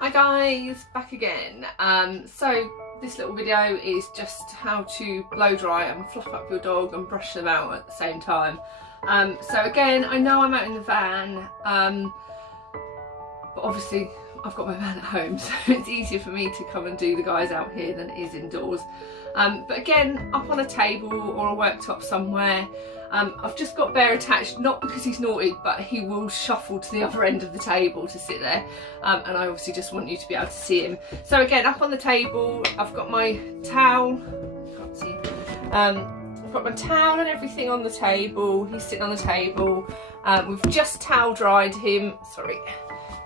Hi guys, back again. So this little video is just how to blow dry and fluff up your dog and brush them out at the same time. So again, I know I'm out in the van, but obviously I've got my van at home, so it's easier for me to come and do the guys out here than it is indoors. But again, up on a table or a worktop somewhere. I've just got Bear attached, not because he's naughty, but he will shuffle to the other end of the table to sit there, and I obviously just want you to be able to see him. So again, up on the table, I've got my towel, can't see, I've got my towel and everything on the table. He's sitting on the table. We've just towel dried him,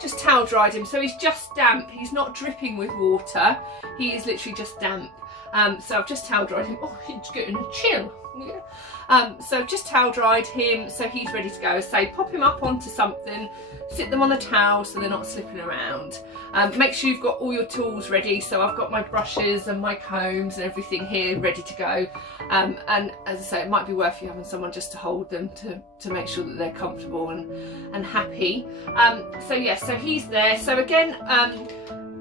just towel dried him, so he's just damp. He's not dripping with water, he is literally just damp. So I've just towel dried him. Oh, he's getting a chill. Yeah. So I've just towel dried him, so he's ready to go. So pop him up onto something, sit them on the towel so they're not slipping around. Make sure you've got all your tools ready. So I've got my brushes and my combs and everything here ready to go. And as I say, it might be worth you having someone just to hold them to make sure that they're comfortable and happy. So yeah, so he's there. So again,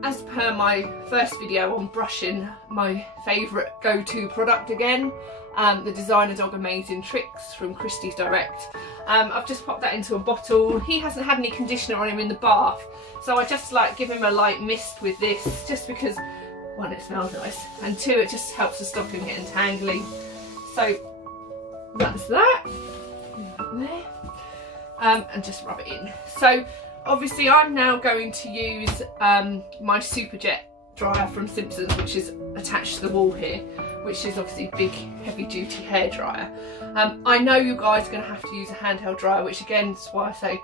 as per my first video on brushing, my favourite go-to product again, the Designer Dog Amazing Tricks from Christie's Direct. I've just popped that into a bottle. He hasn't had any conditioner on him in the bath, so I just like give him a light mist with this, just because, one, it smells nice, and two, it just helps to stop him getting tangly. So that's that. There. And just rub it in. So obviously I'm now going to use my Superjet dryer from Simpsons, which is attached to the wall here, which is obviously big heavy duty hair dryer. I know you guys are going to have to use a handheld dryer, which again is why I say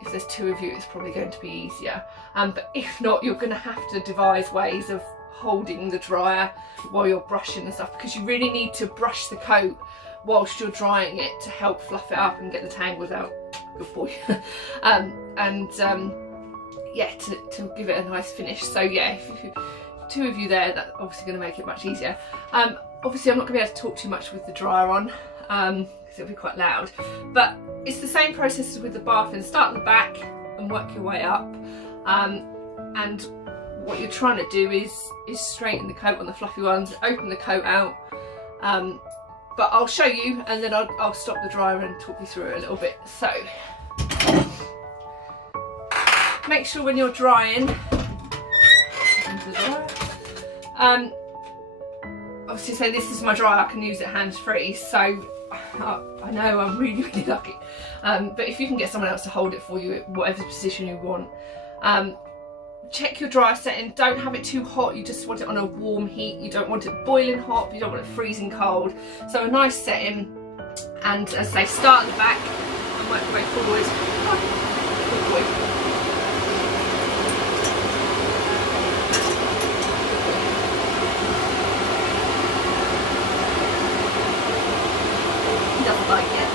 if there's two of you it's probably going to be easier, but if not, you're going to have to devise ways of holding the dryer while you're brushing and stuff, because you really need to brush the coat whilst you're drying it to help fluff it up and get the tangles out. Good boy. Yeah, to give it a nice finish. So yeah, if two of you there, that's obviously going to make it much easier. Obviously I'm not going to be able to talk too much with the dryer on, because it'll be quite loud, but it's the same process as with the bath, and start at the back and work your way up, and what you're trying to do is straighten the coat on the fluffy ones, open the coat out, but I'll show you and then I'll stop the dryer and talk you through it a little bit. So make sure when you're drying, obviously say this is my dryer, I can use it hands free, so I know I'm really lucky, but if you can get someone else to hold it for you, whatever position you want. Check your dryer setting, don't have it too hot, you just want it on a warm heat, you don't want it boiling hot, you don't want it freezing cold, so a nice setting. And as I say, start at the back and work your way forward. Good boy. He doesn't like it.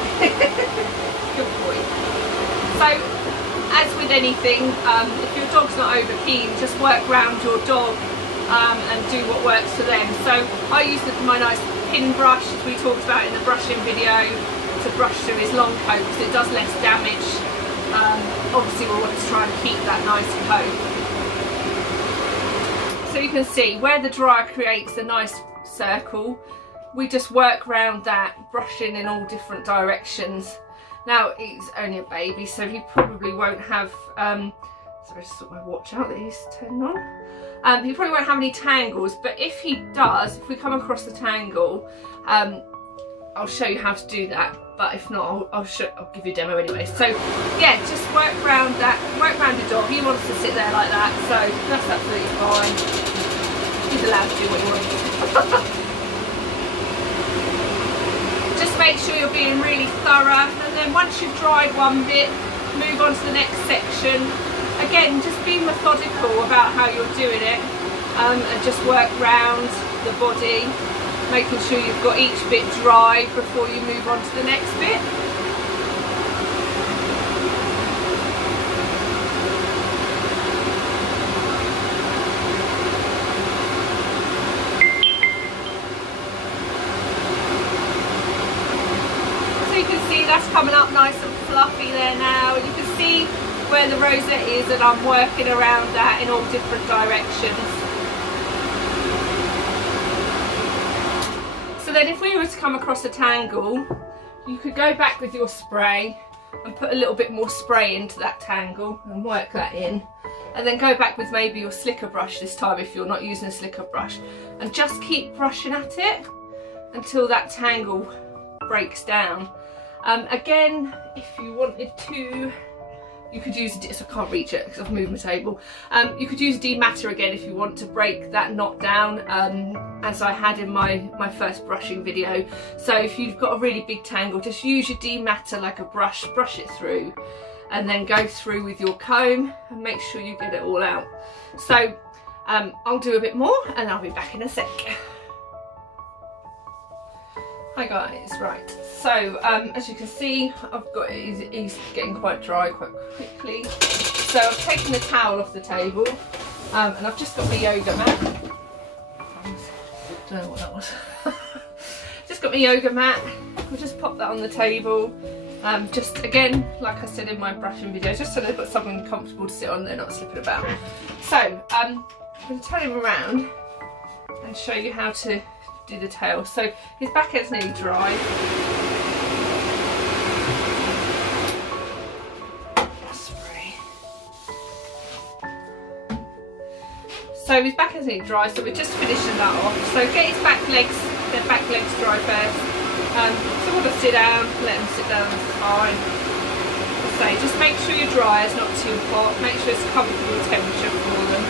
Good boy. So as with anything, if your dog's not over keen, just work round your dog and do what works for them. So I use my nice pin brush, as we talked about in the brushing video, to brush through his long coat because it does less damage. Obviously we'll want to try and keep that nice coat. So you can see where the dryer creates a nice circle, we just work round that, brushing in all different directions. Now he's only a baby, so he probably won't have, sorry, I just sort my watch out that he's turning on. He probably won't have any tangles, but if he does, if we come across the tangle, I'll show you how to do that, but if not, I'll give you a demo anyway. So yeah, just work round that, work round your dog. He wants to sit there like that, so that's absolutely fine. He's allowed to do what he wants. Just make sure you're being really thorough, and then once you've dried one bit, move on to the next section. Again, just be methodical about how you're doing it, and just work round the body, making sure you've got each bit dry before you move on to the next bit. That's coming up nice and fluffy there now. You can see where the rosette is and I'm working around that in all different directions. So then if we were to come across a tangle, you could go back with your spray and put a little bit more spray into that tangle and work that in, and then go back with maybe your slicker brush this time if you're not using a slicker brush, and just keep brushing at it until that tangle breaks down. Again, if you wanted to, you could use, so I can't reach it because I've moved my table. You could use dematter again if you want to break that knot down, as I had in my first brushing video. So if you've got a really big tangle, just use your dematter like a brush, brush it through, and then go through with your comb and make sure you get it all out. So I'll do a bit more and I'll be back in a sec. Hi guys, right, so as you can see, I've got he's getting quite dry quite quickly. So I've taken the towel off the table, and I've just got my yoga mat. Don't know what that was. Just got my yoga mat. I'll just pop that on the table. Just again, like I said in my brushing video, just so they've got something comfortable to sit on, they're not slipping about. So I'm going to turn him around and show you how to do the tail. So his back end's nearly dry. Spray. So his back end's nearly dry, so we're just finishing that off. So get his back legs, their back legs dry first. So we'll just sit down, let them sit down, that's fine. So just make sure your dryer is not too hot, make sure it's comfortable temperature for them.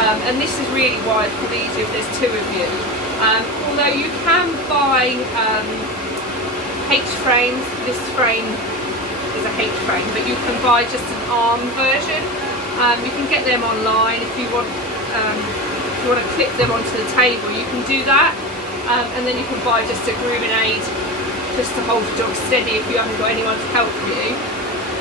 And this is really why it's probably easier if there's two of you. Although you can buy H-frames, this frame is a H-frame, but you can buy just an arm version. You can get them online if you want to clip them onto the table, you can do that. And then you can buy just a grooming aid just to hold the dog steady if you haven't got anyone to help you.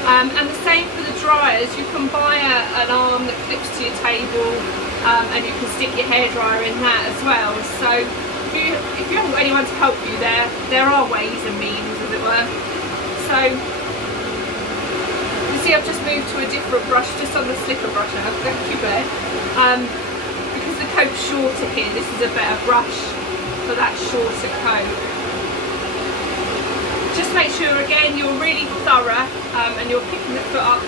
And the same for the dryers, you can buy an arm that clips to your table, and you can stick your hairdryer in that as well. So if you haven't got anyone to help you, there are ways and means, as it were. So you see I've just moved to a different brush, just on the slicker brush now, thank you Blair. Because the coat's shorter here, this is a better brush for that shorter coat. Just make sure again you're really thorough, and you're picking the foot up.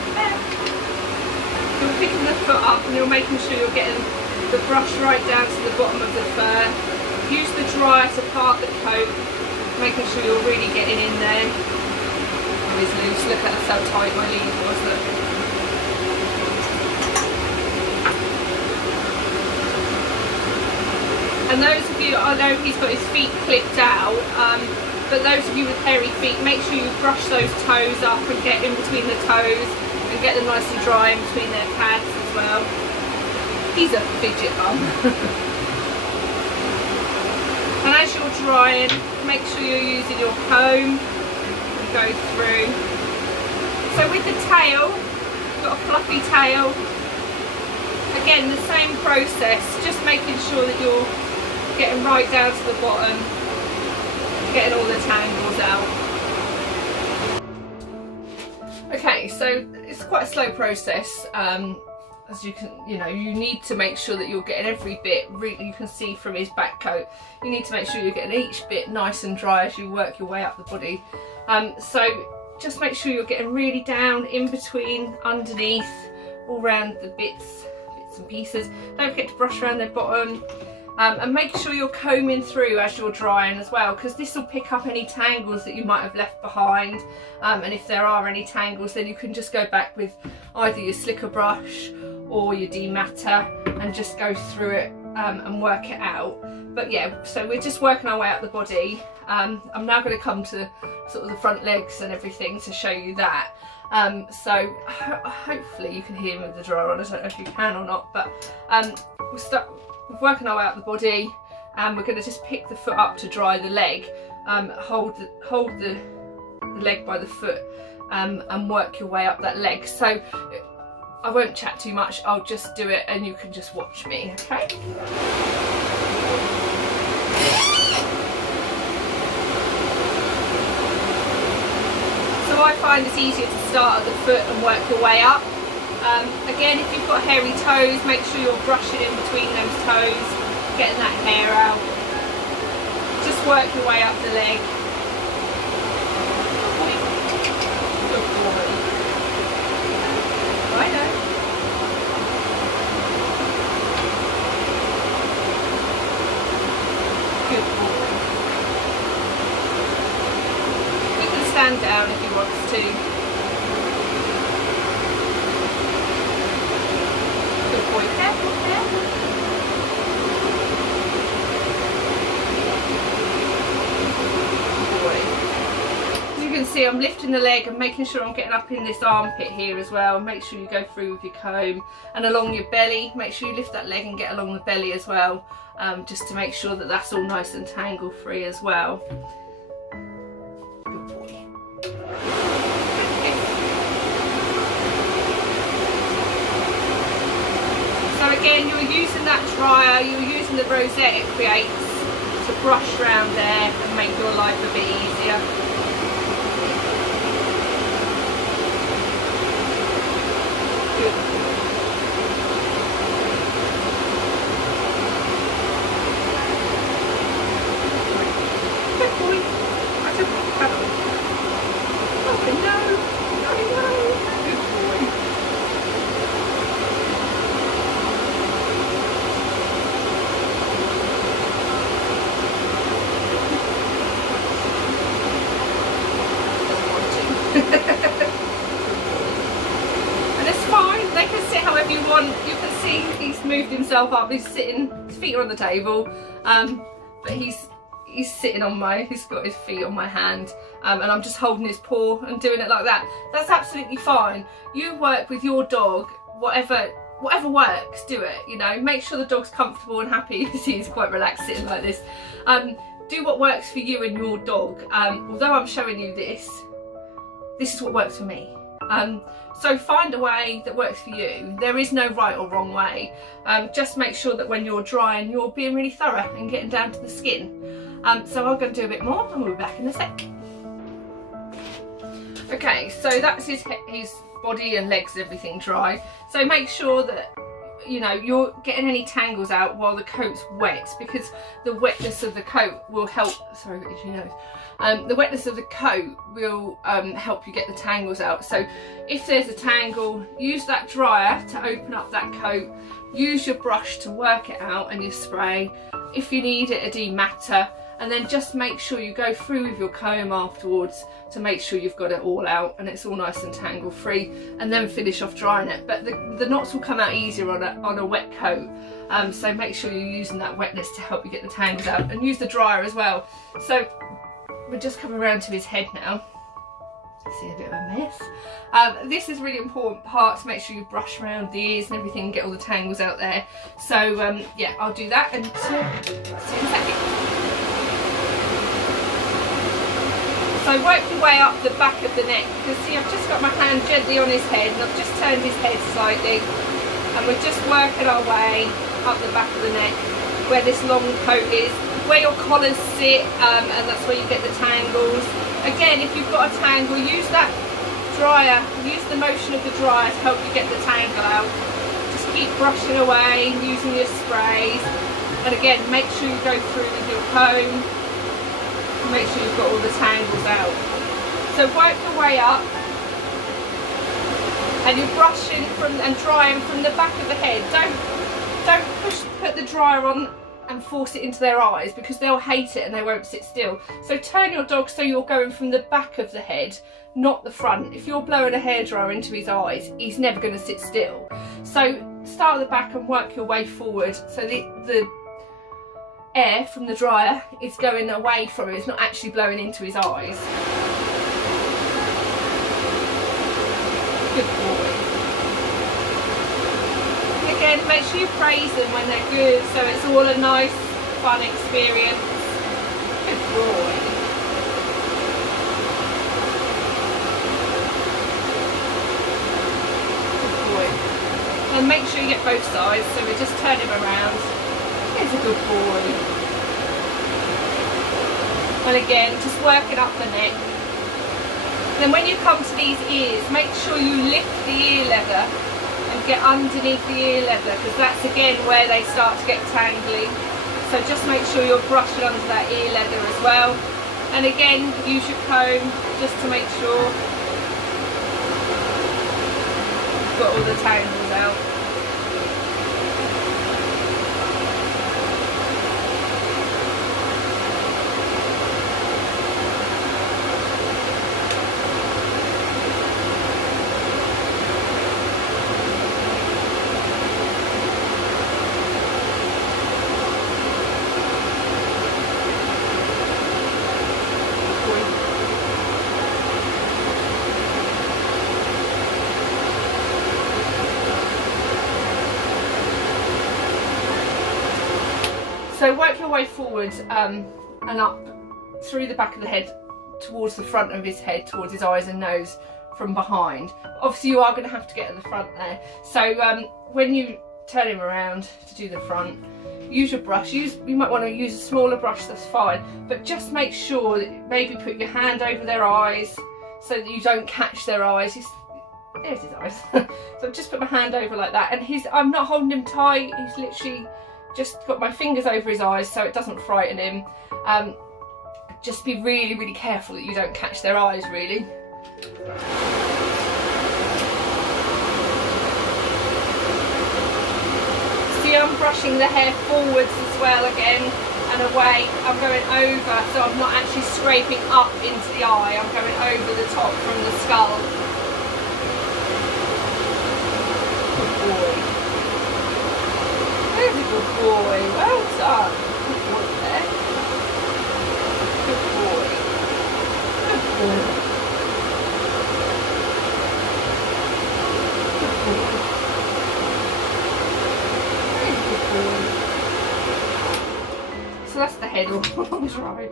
You're picking the foot up and you're making sure you're getting the brush right down to the bottom of the fur. Use the dryer to part the coat, making sure you're really getting in there. Oh, it's loose, look at how tight my lead was, look. And those of you, I know he's got his feet clipped out, but those of you with hairy feet, make sure you brush those toes up and get in between the toes and get them nice and dry in between their pads as well. He's a fidget bum. And as you're drying, make sure you're using your comb and go through. So with the tail, you've got a fluffy tail. Again, the same process, just making sure that you're getting right down to the bottom, getting all the tangles out. Okay, so it's quite a slow process. As you can, you need to make sure that you're getting every bit, really, you can see from his back coat, you need to make sure you're getting each bit nice and dry as you work your way up the body. So just make sure you're getting really down, in between, underneath, all around the bits and pieces. Don't forget to brush around the bottom, and make sure you're combing through as you're drying as well, because this will pick up any tangles that you might have left behind, and if there are any tangles, then you can just go back with either your slicker brush or your dematter and just go through it and work it out. But yeah, so we're just working our way up the body. I'm now going to come to sort of the front legs and everything to show you that. So hopefully you can hear me with the dryer on. I don't know if you can or not, but we'll start working our way up the body, and we're going to just pick the foot up to dry the leg. Hold the leg by the foot, and work your way up that leg. So I won't chat too much, I'll just do it and you can just watch me, okay? So I find it's easier to start at the foot and work your way up. Again, if you've got hairy toes, make sure you're brushing in between those toes, getting that hair out. Just work your way up the leg. Good boy. I know. Good boy. You can stand down if you want to. Good boy. Careful, careful. You can see I'm lifting the leg and making sure I'm getting up in this armpit here as well. Make sure you go through with your comb and along your belly. Make sure you lift that leg and get along the belly as well, just to make sure that that's all nice and tangle free as well. Good boy. So again, you're using that dryer, you're using the rosette it creates to brush around there and make your life a bit easier. Good. Good boy. That's a good cuddle. Oh no, no, no. Good boy. And it's fine, they can sit however you want. You can see he's moved himself up, he's sitting, his feet are on the table, but he's sitting on he's got his feet on my hand, and I'm just holding his paw and doing it like that. That's absolutely fine. You work with your dog, whatever works, do it, you know. Make sure the dog's comfortable and happy. You see he's quite relaxed sitting like this. Do what works for you and your dog. Although I'm showing you this is what works for me. So find a way that works for you. There is no right or wrong way. Just make sure that when you're drying, you're being really thorough and getting down to the skin. So I'm going to do a bit more and we'll be back in a sec. Okay, so that's his body and legs and everything dry. So make sure that, you know, you're getting any tangles out while the coat's wet, because the wetness of the coat will help. Sorry, what did you know? The wetness of the coat will help you get the tangles out. So if there's a tangle, use that dryer to open up that coat. Use your brush to work it out and your spray. If you need it, a dematter, and then just make sure you go through with your comb afterwards to make sure you've got it all out and it's all nice and tangle free, and then finish off drying it. But the knots will come out easier on a wet coat, so make sure you're using that wetness to help you get the tangles out, and use the dryer as well. So we're just coming around to his head now. See a bit of a mess. This is a really important part, to make sure you brush around the ears and everything and get all the tangles out there. So yeah, I'll do that and see you in a second. So work your way up the back of the neck. You can see I've just got my hand gently on his head and I've just turned his head slightly, and we're just working our way up the back of the neck where this long coat is, where your collars sit, and that's where you get the tangles. Again, if you've got a tangle, use that dryer, use the motion of the dryer to help you get the tangle out. Just keep brushing away, using your sprays, and again, make sure you go through with your comb. Make sure you've got all the tangles out. So work your way up, and you're brushing and drying from the back of the head. Don't put the dryer on and force it into their eyes, because they'll hate it and they won't sit still. So turn your dog so you're going from the back of the head, not the front. If you're blowing a hairdryer into his eyes, he's never going to sit still. So start at the back and work your way forward, so the air from the dryer is going away from him, it's not actually blowing into his eyes. Good boy. And again, make sure you praise them when they're good, so it's all a nice, fun experience. Good boy. Good boy. And make sure you get both sides, so we just turn him around. He's a good boy. And again, just working up the neck. Then when you come to these ears, make sure you lift the ear leather and get underneath the ear leather, because that's again where they start to get tangly. So just make sure you're brushing under that ear leather as well. And again, use your comb just to make sure you've got all the tangles out. So work your way forward and up through the back of the head towards the front of his head, towards his eyes and nose from behind. Obviously you are going to have to get at the front there. So when you turn him around to do the front, use your brush. You might want to use a smaller brush, that's fine. But just make sure that maybe put your hand over their eyes so that you don't catch their eyes. There's his eyes. So just put my hand over like that. And I'm not holding him tight. He's literally just got my fingers over his eyes so it doesn't frighten him. Just be really, really careful that you don't catch their eyes, really. See, I'm brushing the hair forwards as well again and away. I'm going over, so I'm not actually scraping up into the eye. I'm going over the top from the skull. Good boy. There's a good boy, well done. Good boy there. Good boy. Good boy. Good boy. Very good boy. So that's the head all dry.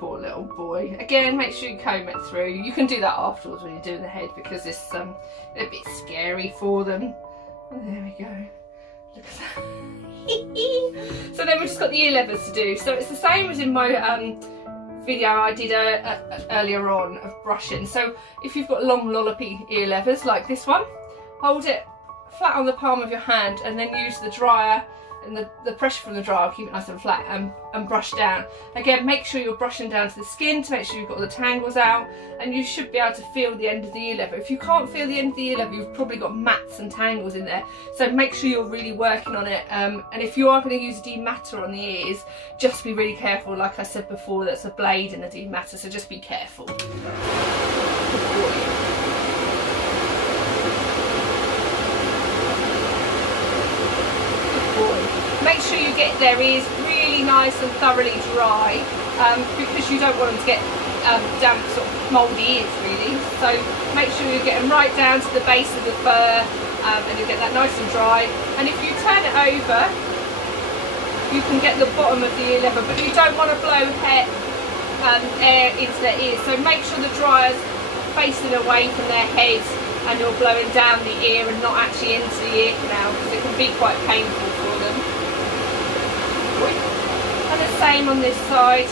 Poor little boy. Again, make sure you comb it through. You can do that afterwards when you're doing the head, because it's a bit scary for them. Oh, there we go. Look at that. So then we've just got the ear leathers to do. So it's the same as in my video I did earlier on of brushing. So if you've got long lollopy ear leathers like this one, hold it flat on the palm of your hand and then use the dryer and the pressure from the dryer will keep it nice and flat, and brush down. Again, make sure you're brushing down to the skin to make sure you've got all the tangles out, and you should be able to feel the end of the ear leather. If you can't feel the end of the ear leather, you've probably got mats and tangles in there, so make sure you're really working on it. And if you are going to use a dematter on the ears, just be really careful. Like I said before, that's a blade and a dematter, so just be careful. Good boy. Make sure you get their ears really nice and thoroughly dry, because you don't want them to get damp, sort of mouldy ears really. So make sure you get them right down to the base of the fur, and you get that nice and dry. And if you turn it over, you can get the bottom of the ear leather, but you don't want to blow air into their ears. So make sure the dryer's facing away from their heads and you're blowing down the ear and not actually into the ear canal, because it can be quite painful for them. And the same on this side.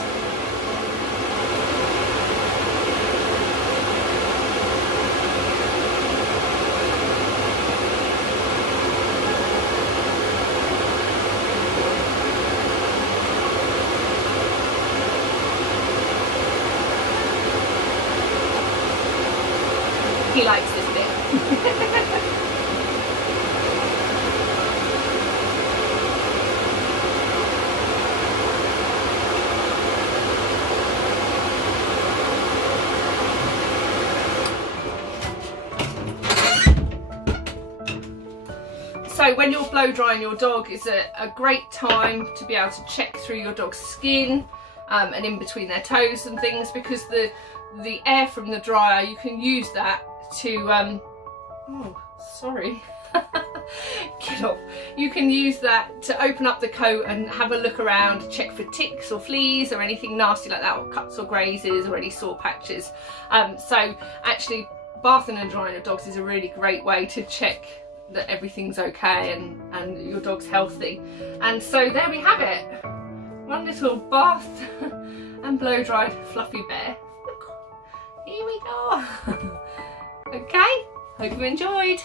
He likes this bit. So when you're blow drying your dog, it's a great time to be able to check through your dog's skin and in between their toes and things, because the air from the dryer, you can use that to oh sorry get off. You can use that to open up the coat and have a look around, check for ticks or fleas or anything nasty like that, or cuts or grazes or any sore patches. So actually bathing and drying your dogs is a really great way to check that everything's okay and your dog's healthy. And so there we have it, one little bath and blow dried fluffy bear. Look, Here we go. Okay, hope you enjoyed.